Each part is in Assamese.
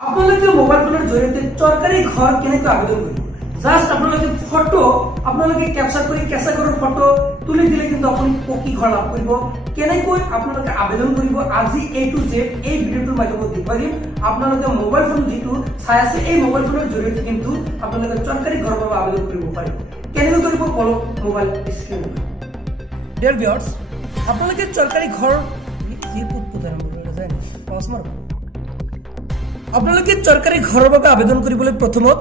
আপোনালোকে মোবাইল ফোনৰ জৰিয়তে চৰকাৰী ঘৰ কেনেকৈ আবেদন কৰিব জাস্ট আপোনালোকে ফটো আপোনালোকে ক্যাপচাৰ কৰি কেঁচা ঘৰৰ ফটো তুলি দিলে কিন্তু আপুনি পকি ঘৰ লাভ কৰিব কেনেকৈ আপোনালোকে আবেদন কৰিব আজি A to Z এই ভিডিওটোৰ মাধ্যমত দেখুৱাই দিম আপোনালোকে মোবাইল ফোন যেটো চাই আছে এই মোবাইল ফোনৰ জৰিয়তে কিন্তু আপোনালোকে চৰকাৰী ঘৰৰ বাবে আবেদন কৰিব পাৰিব কেনেকৈ কৰিব বলক মোবাইল স্ক্ৰীন ডিয়াৰ ভিউয়াৰ্স আপোনালোকে চৰকাৰী ঘৰ কি পুতপুতাৰ মৰে যায় পাছমাৰ আপোনালোকে চৰকাৰী ঘৰৰ বাবে আবেদন কৰিবলৈ প্ৰথমত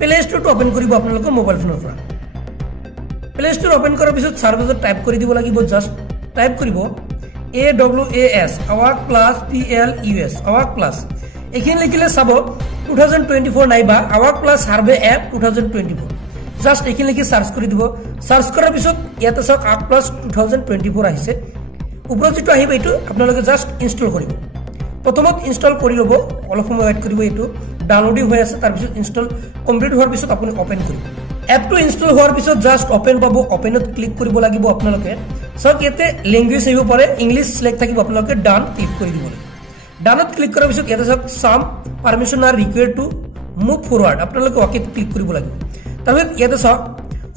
প্লে ষ্টৰটো ওপেন কৰিব আপোনালোকৰ মোবাইল ফোনৰ পৰা প্লে ষ্টৰ ওপেন কৰাৰ পিছত সাৰ্চত টাইপ কৰি দিব লাগিব জাস্ট টাইপ কৰিব AWAS AWAC plus PLUS AWAC plus এখানে লিখিলে চাব 2024 নাইবা AWAC plus survey app 2024 just এখানে লিখি সার্চ কৰি দিব সাৰ্চ কৰাৰ পিছত ইয়াতে চাওক AWAC plus 2024 আহিছে ওপৰত যেটো আহিব এটো আপোনালোকে জাস্ট ইনষ্টল কৰিব প্ৰথমত ইনষ্টল কৰি লব অলপ সময় ওয়েট কৰিব এটো ডাউনলোডিং হৈ আছে তাৰ পিছত ইনষ্টল কমপ্লিট হোৱাৰ পিছত আপুনি ওপেন কৰিব এপটো ইনষ্টল হোৱাৰ পিছত জাস্ট ওপেন পাব ওপেনত ক্লিক কৰিব লাগিব আপোনালোকে সব ইয়াতে ল্যাঙ্গুৱেজ আহিব পাৰে ইংলিশ সিলেক্ট থাকিব আপোনালোকে ডান ক্লিক কৰি দিব লাগিব ডানত ক্লিক কৰাৰ পিছত ইয়াতে সব some permission are required to move forward আপোনালোকে ওকে ক্লিক কৰিব লাগিব তাৰপিছত ইয়াতে সব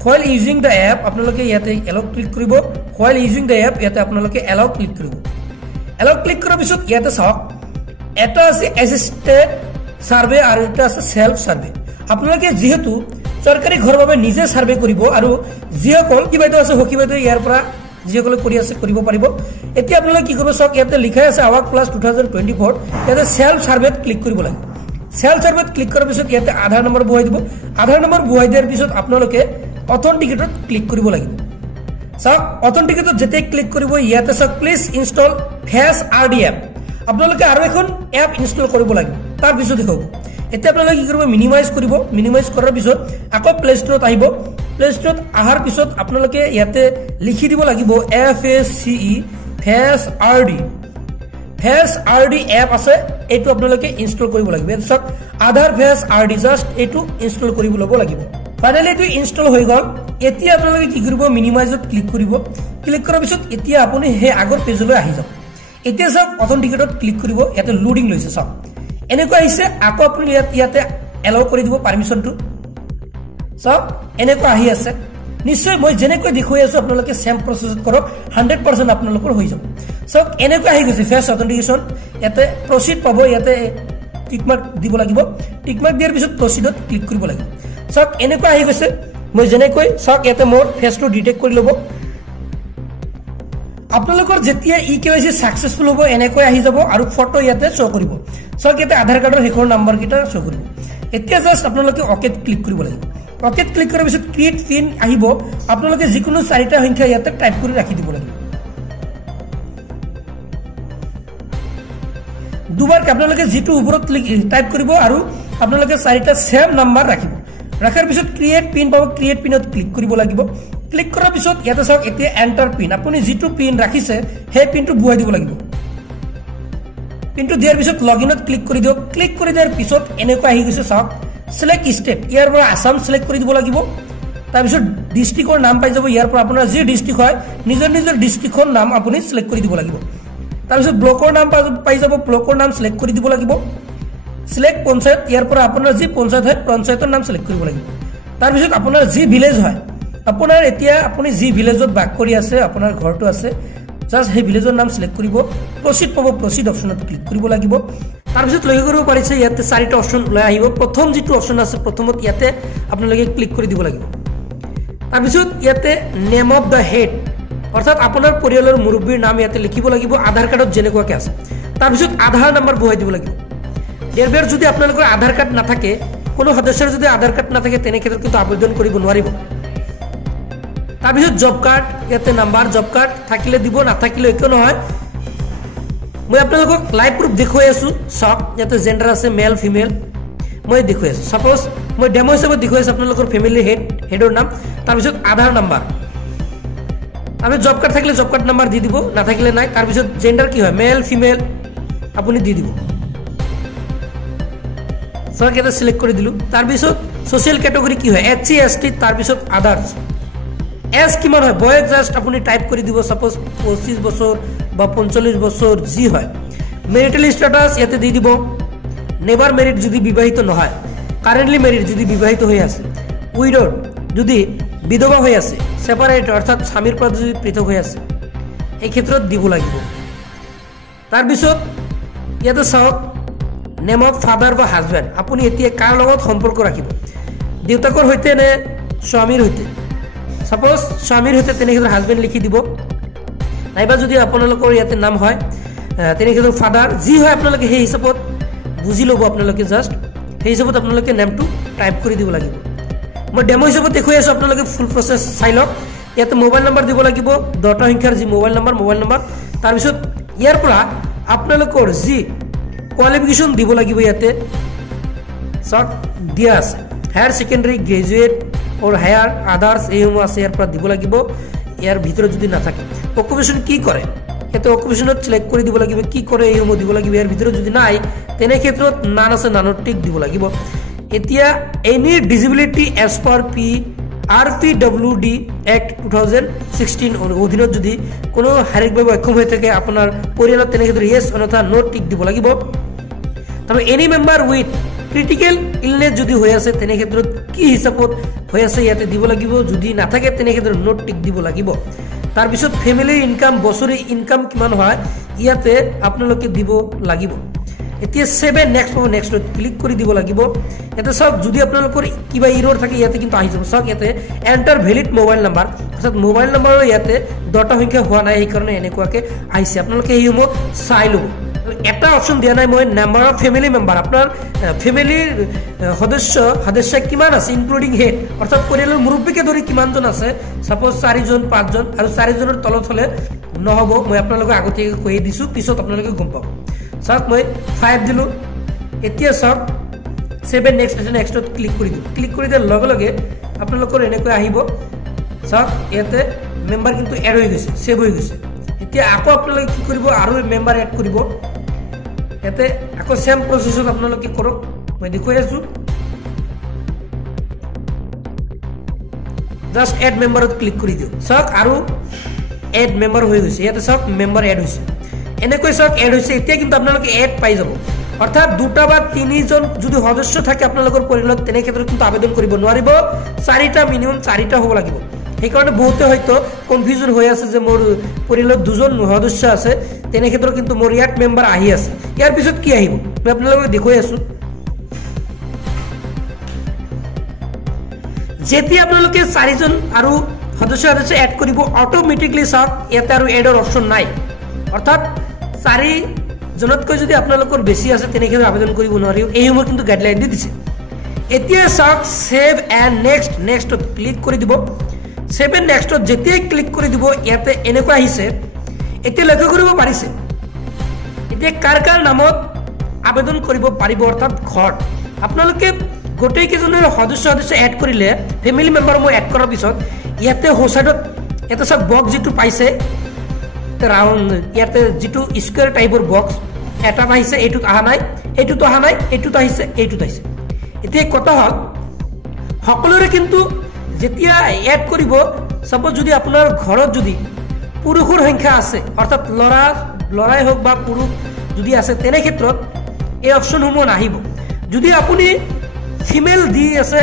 while using the app আপোনালোকে ইয়াতে এলো ক্লিক কৰিব while using the app ইয়াতে আপোনালোকে এলো ক্লিক কৰিব এলো ক্লিক কৰাৰ পিছত ইয়াতে সব এটা আছে অ্যাসিস্টেড সাৰ্ভে আৰ এটা আছে সেলফ সাৰ্ভে আপোনালোকে যেহেতু সৰকাৰি ঘৰৰ বাবে নিজে সাৰ্ভে কৰিব আৰু যিসকল কিবাইতো আছে হকিবাইতো ইয়াৰ পৰা যিসকলে কৰি আছে কৰিব পাৰিব এতিয়া আপোনালোকে কি কৰিব সব ইয়াতে লিখা আছে AWAC plus 2024 ইয়াতে সেলফ সাৰ্ভেত ক্লিক কৰিব লাগিব সেলফ সাৰ্ভেত ক্লিক কৰাৰ পিছত ইয়াতে আধাৰ নম্বৰ বহাই দিব আধাৰ নম্বৰ বহাই দিয়াৰ পিছত আপোনালোকে অথেন্টিকেটত ক্লিক কৰিব লাগিব সব অথেন্টিকেটত যেতে ক্লিক কৰিব ইয়াতে সব please install face RD app আপোনালোকে আৰু এখন এপ ইনষ্টল কৰিব লাগিব তাৰ পিছত হ'ব এতিয়া আপোনালোকে কি কৰিব মিনিমাইজ কৰিব মিনিমাইজ কৰাৰ পিছত আকৌ প্লে ষ্টৰত আহিব প্লে ষ্টৰত আহাৰ পিছত আপোনালোকে ইয়াতে লিখি দিব লাগিব FACE ফেস আৰডি এপ আছে এটো আপোনালোকে ইনষ্টল কৰিব লাগিব এছক আধাৰ ফেস আৰডি জাস্ট এটো ইনষ্টল কৰিব লব লাগিব ফাইনালি এটো ইনষ্টল হৈ গল এতিয়া আপোনালোকে কি কৰিব মিনিমাইজত ক্লিক কৰিব ক্লিক কৰাৰ পিছত এতিয়া আপুনি হে আগৰ পেজলৈ আহি যাব এতিয়া সব অথেন্টিকেটত ক্লিক কৰিব ইয়াতে লোডিং লৈছে সব এনেকৈ আহিছে আকৌ আপুনি ইয়াতে এলাউ কৰি দিব পাৰমিশনটো সব এনেকৈ আহি আছে নিশ্চয় মই যেনেকৈ দেখুৱাই আছো আপোনালোকে সেম প্ৰসেছত কৰক 100% আপোনালোকৰ হৈ যাব সব এনেকৈ আহি গৈছে ফেস অথেন্টিকেশন ইয়াতে প্ৰসিড পাব ইয়াতে টিক মাৰ্ক দিব লাগিব টিক মাৰ্ক দিয়াৰ পিছত প্ৰসিডত ক্লিক কৰিব লাগিব সব এনেকৈ আহি গৈছে মই যেনেকৈ সব ইয়াতে মোৰ ফেসটো ডিটেক্ট কৰি লব আপোনালোকৰ যেতিয়া ইকেৱাইসি সাকসেসফুল হ'ব এনেকৈ আহি যাব আৰু ফটো ইয়াতে শো কৰিব সব ইয়াতে আধাৰ কাৰ্ডৰ হেকৰ নম্বৰ কিটা শো কৰিব এতিয়া জাস্ট আপোনালোকে ওকে ক্লিক কৰিব লাগিব ওকে ক্লিক কৰাৰ পিছত ক্ৰিয়েট পিন আহিব আপোনালোকে যিকোনো চাৰিটা সংখ্যা ইয়াতে টাইপ কৰি ৰাখি দিব লাগিব দুবাৰ আপোনালোকে যেটো ওপৰত টাইপ কৰিব আৰু আপোনালোকে চাৰিটা সেম নম্বৰ ৰাখিব ৰাখাৰ পিছত ক্ৰিয়েট পিন পাব ক্ৰিয়েট পিনত ক্লিক কৰিব লাগিব ক্লিক কৰাৰ পিছত ইয়াতে সব এতিয়া এন্টাৰ পিন আপুনি যেটো পিন ৰাখিছে হে পিনটো বুৱাই দিব লাগিব পিনটো দিয়াৰ পিছত লগইনত ক্লিক কৰি দিও ক্লিক কৰি দিয়াৰ পিছত এনেকৈ আহি গৈছে সব সিলেক্ট স্টেট ইয়াৰ পৰা আসাম সিলেক্ট কৰি দিব লাগিব তাৰ পিছত ডিস্ট্ৰিক্টৰ নাম পাই যাব ইয়াৰ পৰা আপোনাৰ যি ডিস্ট্ৰিক্ট হয় নিজৰ নিজৰ ডিস্ট্ৰিক্টৰ নাম আপুনি সিলেক্ট কৰি দিব লাগিব তাৰ পিছত ব্লকৰ নাম পাই যাব ব্লকৰ নাম সিলেক্ট কৰি দিব লাগিব সিলেক্ট পঞ্চায়ত ইয়াৰ পৰা আপোনাৰ যি পঞ্চায়ত হয় পঞ্চায়তৰ নাম সিলেক্ট কৰিব লাগিব তাৰ পিছত আপোনাৰ যি ভিলেজ হয় আপোনাৰ এতিয়া আপুনি যি ভিলেজত বাস কৰি আছে আপোনাৰ ঘৰটো আছে জাস্ট হে ভিলেজৰ নাম সিলেক্ট কৰিব প্ৰসিড পাব প্ৰসিড অপচনত ক্লিক কৰিব লাগিব তাৰ পিছত লগে কৰিব পাৰিছে ইয়াতে চাৰিটা অপচন ওলাই আহিব প্ৰথম যেটো অপচন আছে প্ৰথমত ইয়াতে আপোনালোকে ক্লিক কৰি দিব লাগিব তাৰ পিছত ইয়াতে নেম অফ দা হেড অৰ্থাৎ আপোনাৰ পৰিয়ালৰ মুৰব্বীৰ নাম ইয়াতে লিখিব লাগিব আধাৰ কাৰ্ডত যেনেকুৱাকে আছে তাৰ পিছত আধাৰ নম্বৰ বহাই দিব লাগিব এৰবেৰ যদি আপোনালোকৰ আধাৰ কাৰ্ড নাথাকে কোনো সদস্যৰ যদি আধাৰ কাৰ্ড নাথাকে তেনে ক্ষেত্ৰত কিন্তু আবেদন কৰিব নোৱাৰিব তাৰ পিছত জব কাৰ্ড ইয়াতে নাম্বাৰ জব কাৰ্ড থাকিলে দিব নাথাকিলে একো নহয় মই আপোনালোকক লাইভ প্ৰুফ দেখুৱাই আছো সব ইয়াতে জেন্ডাৰ আছে মেল ফিমেল মই দেখুৱাই আছো সাপোজ মই ডেমো হিচাপত দেখুৱাই আছো আপোনালোকৰ ফ্যামিলি হেডৰ নাম তাৰ পিছত আধাৰ নম্বৰ আমি জব কাৰ্ড থাকিলে জব কাৰ্ড নম্বৰ দি দিব নাথাকিলে নাই তাৰ পিছত জেন্ডাৰ কি হয় মেল ফিমেল আপুনি দি দিব সব ইয়াতে সিলেক্ট কৰি দিলো তাৰ পিছত সোশ্যাল ক্যাটাগৰি কি হয় SC ST তাৰ পিছত আদাৰ্স এজ কিমান হয় বয়স জাস্ট আপুনি টাইপ কৰি দিব সাপোজ 25 বছৰ বা 45 বছৰ যি হয় মেৰিটাল স্ট্যাটাস ইয়াতে দি দিব নেভার ম্যারিড যদি বিবাহিত নহয়, কারেন্টলি ম্যারিড যদি বিবাহিত হয়ে আছে, উইডোড যদি বিধবা হয়ে আছে, সেপারেট অর্থাৎ স্বামীৰ পৰা যদি পৃথক হয়ে আছে, এই ক্ষেত্ৰত দিব লাগিব। তাৰপিছত ইয়াতে চাওক নেম অফ ফাদাৰ বা হাজবেণ্ড, আপুনি এতিয়া কাৰ লগত সম্পৰ্ক ৰাখিব, দেউতাকৰ সৈতে নে স্বামীৰ সৈতে। সাপোজ স্বামীৰ সৈতে তেনে ক্ষেত্ৰত হাজবেণ্ড লিখি দিব, নাইবা যদি আপোনালোকৰ ইয়াতে নাম হয় তেনে ক্ষেত্ৰত ফাদাৰ, যি হয় আপোনালোকে সেই হিচাপত বুজি ল'ব। আপোনালোকে জাষ্ট সেই হিচাপত আপোনালোকে নেমটো টাইপ কৰি দিব লাগিব। মই ডেমো হিচাপত দেখুৱাই আছোঁ, আপোনালোকে ফুল প্ৰচেছ চাই লওক। ইয়াতে মোবাইল নাম্বাৰ দিব লাগিব, 10টা সংখ্যাৰ যি মোবাইল নাম্বাৰ। তাৰপিছত ইয়াৰ পৰা আপোনালোকৰ যি কোৱালিফিকেশ্যন দিব লাগিব, ইয়াতে চাওক দিয়া আছে হায়াৰ ছেকেণ্ডাৰী, গ্ৰেজুৱেট और हायर आदार्स এইসমূহ আছে, ইয়াৰ পৰা দিব লাগিব। ইয়াৰ ভিতৰত যদি নাথাকে অকুপেশ্যন কি কৰে, ইয়াতে অকুপেশ্যনত সিলেক্ট কৰি দিব লাগিব, কি কৰে এইসমূহ দিব লাগিব। ইয়াৰ ভিতৰত যদি নাই তেনে ক্ষেত্ৰত নান আছে, নানৰ টিক দিব লাগিব। এতিয়া any disability as per RPWD Act 2016 অধীনত যদি কোনো শাৰীৰিকভাৱে অক্ষম হৈ থাকে আপোনাৰ পৰিয়ালত, তেনে ক্ষেত্ৰত ইয়েছ অন্যথা নো টিক দিব লাগিব। তাৰপৰা any member with critical illness যদি হৈ আছে তেনে ক্ষেত্ৰত কি হিচাপত হৈ আছে ইয়াতে দিব লাগিব, যদি নাথাকে তেনে ক্ষেত্ৰত নোট টিক দিব লাগিব। তাৰপিছত ফেমিলিৰ ইনকাম, বছৰি ইনকাম কিমান হয় ইয়াতে আপোনালোকে দিব লাগিব। এতিয়া সেভ এণ্ড নেক্সট পাব, নেক্সটত ক্লিক কৰি দিব লাগিব। ইয়াতে চাওক যদি আপোনালোকৰ কিবা ইৰ'ৰ থাকে ইয়াতে কিন্তু আহি যাব। চাওক ইয়াতে এণ্টাৰ ভেলিড মোবাইল নাম্বাৰ, অৰ্থাৎ মোবাইল নাম্বাৰৰ ইয়াতে 10টা সংখ্যা হোৱা নাই, সেইকাৰণে এনেকুৱাকৈ আহিছে। আপোনালোকে সেইসমূহ চাই ল'ব। এটা অপশ্যন দিয়া নাই মই, নাম্বাৰ অফ ফেমিলি মেম্বাৰ, আপোনাৰ ফেমিলিৰ সদস্য কিমান আছে ইনক্লুডিং হেড, অৰ্থাৎ পৰিয়ালৰ মুৰব্বীকে ধৰি কিমানজন আছে। ছাপ'জ 4জন 5জন, আৰু 4জনৰ তলত হ'লে নহ'ব। মই আপোনালোকক আগতীয়াকৈ কৈ দিছোঁ, পিছত আপোনালোকে গম পাব। চাওক মই 5 দিলোঁ। এতিয়া চাওক সেভ এণ্ড নেক্সটত ক্লিক কৰি দিওঁ। ক্লিক কৰি দিয়াৰ লগে লগে আপোনালোকৰ এনেকৈ আহিব। চাওক ইয়াতে মেম্বাৰ কিন্তু এড হৈ গৈছে, ছেভ হৈ গৈছে। এতিয়া আকৌ আপোনালোকে কি কৰিব, আৰু মেম্বাৰ এড কৰিব। ইয়াতে আকৌ সেম প্ৰচেছত আপোনালোকে কৰক, মই দেখুৱাই আছোঁ। জাষ্ট এড মেম্বাৰত ক্লিক কৰি দিওঁ। চাওক আৰু এড মেম্বাৰ হৈ গৈছে। ইয়াতে চাওক মেম্বাৰ এড হৈছে, এনেকৈ চাওক এড হৈছে। এতিয়া কিন্তু আপোনালোকে এড পাই যাব, অৰ্থাৎ 2টা বা 3জন যদি সদস্য থাকে আপোনালোকৰ পৰিয়ালত তেনে ক্ষেত্ৰত কিন্তু আবেদন কৰিব নোৱাৰিব। 4টা মিনিমাম 4টা হ'ব লাগিব। সেইকাৰণে বহুতে হয়তো কনফিউজন হৈ আছে যে মোৰ পৰিয়ালত 2জন সদস্য আছে, তেনে ক্ষেত্ৰত কিন্তু মোৰ ইয়াত মেম্বাৰ আহি আছে। ইয়াৰ পিছত কি আহিব মই আপোনালোকক দেখুৱাই আছোঁ। যেতিয়া আপোনালোকে 4জন আৰু সদস্য এড কৰিব, অট'মেটিকলি চাওক ইয়াতে আৰু এডৰ অপশ্যন নাই, অৰ্থাৎ 4জনতকৈ যদি আপোনালোকৰ বেছি আছে তেনে ক্ষেত্ৰত আবেদন কৰিব নোৱাৰিব। এইসমূহ কিন্তু গাইডলাইন দি দিছে। এতিয়া চাওক সেভ এণ্ড নেক্সটত ক্লিক কৰি দিব। সেভ এণ্ড নেক্সটত যেতিয়াই ক্লিক কৰি দিব ইয়াতে এনেকুৱা আহিছে। এতিয়া লক্ষ্য কৰিব পাৰিছে এতিয়া কাৰ নামত আবেদন কৰিব পাৰিব, অৰ্থাৎ ঘৰত আপোনালোকে গোটেই কেইজনৰ সদস্য এড কৰিলে, ফেমিলি মেম্বাৰ মই এড কৰাৰ পিছত ইয়াতে হোচাইডত এটা চাওক বক্স যিটো পাইছে ৰাউণ্ড, ইয়াতে যিটো স্কুৱেৰ টাইপৰ বক্স এটাত আহিছে, এইটোত অহা নাই, এইটোত অহা নাই, এইটোত আহিছে, এইটোত আহিছে। এতিয়া কথা হ'ল সকলোৰে কিন্তু যেতিয়া এড কৰিব, সাপোজ যদি আপোনাৰ ঘৰত যদি পুৰুষৰ সংখ্যা আছে, অৰ্থাৎ ল'ৰাই হওক বা পুৰুষ যদি আছে তেনে ক্ষেত্ৰত এই অপশ্যনসমূহ নাহিব। যদি আপুনি ফিমেল দি আছে,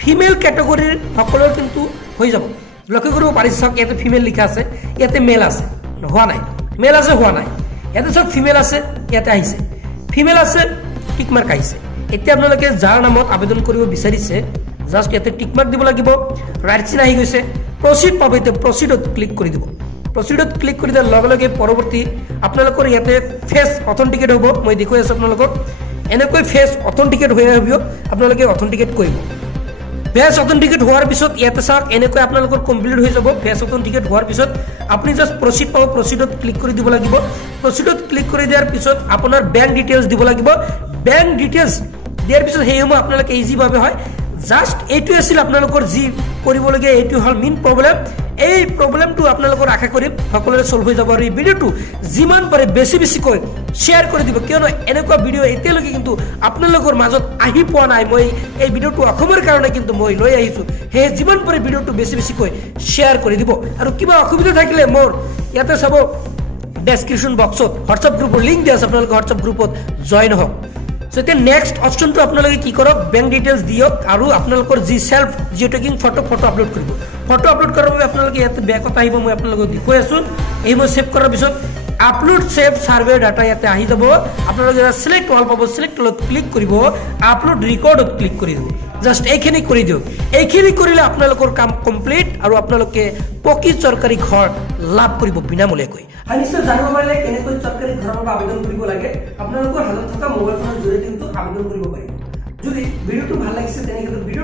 ফিমেল কেটেগৰীৰ সকলৰ কিন্তু হৈ যাব। লক্ষ্য কৰিব পাৰিছে চাওক ইয়াতে ফিমেল লিখা আছে, ইয়াতে মেল আছে, হোৱা নাই, মেল আছে হোৱা নাই। ইয়াতে চাওক ফিমেল আছে, ইয়াতে আহিছে, ফিমেল আছে, টিকমাৰ্ক আহিছে। এতিয়া আপোনালোকে যাৰ নামত আবেদন কৰিব বিচাৰিছে জাষ্ট ইয়াতে টিকমাৰ্ক দিব লাগিব, ৰাইট চিন আহি গৈছে, প্ৰচিড পাব। এতিয়া প্ৰচিডত ক্লিক কৰি দিব। প্ৰচিডত ক্লিক কৰি দিয়াৰ লগে লগে পৰৱৰ্তী আপোনালোকৰ ইয়াতে ফেচ অথেণ্টিকেট হ'ব। মই দেখুৱাই আছোঁ আপোনালোকক, এনেকৈ ফেচ অথেণ্টিকেট হৈ আহিব, আপোনালোকে অথেণ্টিকেট কৰিব। ফেচ অথেণ্টিকেট হোৱাৰ পিছত ইয়াতে চাওক এনেকৈ আপোনালোকৰ কমপ্লিট হৈ যাব। ফেচ অথেণ্টিকেট হোৱাৰ পিছত আপুনি জাষ্ট প্ৰচিড পাব, প্ৰচিডত ক্লিক কৰি দিব লাগিব। প্ৰচিডত ক্লিক কৰি দিয়াৰ পিছত আপোনাৰ বেংক ডিটেইলছ দিব লাগিব। বেংক ডিটেইলছ দিয়াৰ পিছত সেইসমূহ আপোনালোকে ইজিভাৱে হয়। জাষ্ট এইটোৱে আছিল আপোনালোকৰ যি কৰিবলগীয়া, এইটো হ'ল মেইন প্ৰব্লেম। এই প্ৰব্লেমটো আপোনালোকৰ আশা কৰিম সকলোৰে সলভ হৈ যাব। আৰু এই ভিডিঅ'টো যিমান পাৰে বেছিকৈ শ্বেয়াৰ কৰি দিব, কিয়নো এনেকুৱা ভিডিঅ' এতিয়ালৈকে কিন্তু আপোনালোকৰ মাজত আহি পোৱা নাই। মই এই ভিডিঅ'টো অসমৰ কাৰণে কিন্তু মই লৈ আহিছোঁ, সেয়ে যিমান পাৰে ভিডিঅ'টো বেছিকৈ শ্বেয়াৰ কৰি দিব। আৰু কিবা অসুবিধা থাকিলে মোৰ ইয়াতে চাব ডেছক্ৰিপশ্যন বক্সত হোৱাটছআপ গ্ৰুপৰ লিংক দিয়া আছে, আপোনালোকে হোৱাটছআপ গ্ৰুপত জইন হওক। সো এতিয়া নেক্সট অপশনটো আপোনালোকে কি কৰক বেংক ডিটেইলছ দিয়ক আৰু আপোনালোকৰ যি self Jio' taking photo upload কৰিব ফটো আপলোড কৰাৰ বাবে আপোনালোকে ইয়াতে বেকত আহিব মই আপোনালোকক দেখুৱাই আছো এই মই সেভ কৰাৰ পিছত আপলোড সেভ সার্ভে ডাটা ইয়াতে আহি যাব আপোনালোকে সিলেক্ট অল পাব সিলেক্ট অলত ক্লিক কৰিব আপলোড ৰেকৰ্ডত ক্লিক কৰি দিব জাস্ট এইখিনি কৰি দিয়ক এইখিনি কৰিলে আপোনালোকৰ কাম কমপ্লিট আৰু আপোনালোকে পকি চৰকাৰী ঘৰ লাভ কৰিব বিনামূলীয়াকৈ নিশ্চয় জানিব পাৰিলে কেনেকৈ চৰকাৰী ঘৰৰ বাবে আবেদন কৰিব লাগে আপোনালোকৰ হাতত থকা মোবাইল ফোনৰ জৰিয়তে কিন্তু আবেদন কৰিব পাৰিব যদি ভিডিওটো ভাল লাগিছে তেনেহ'লে ভিডিও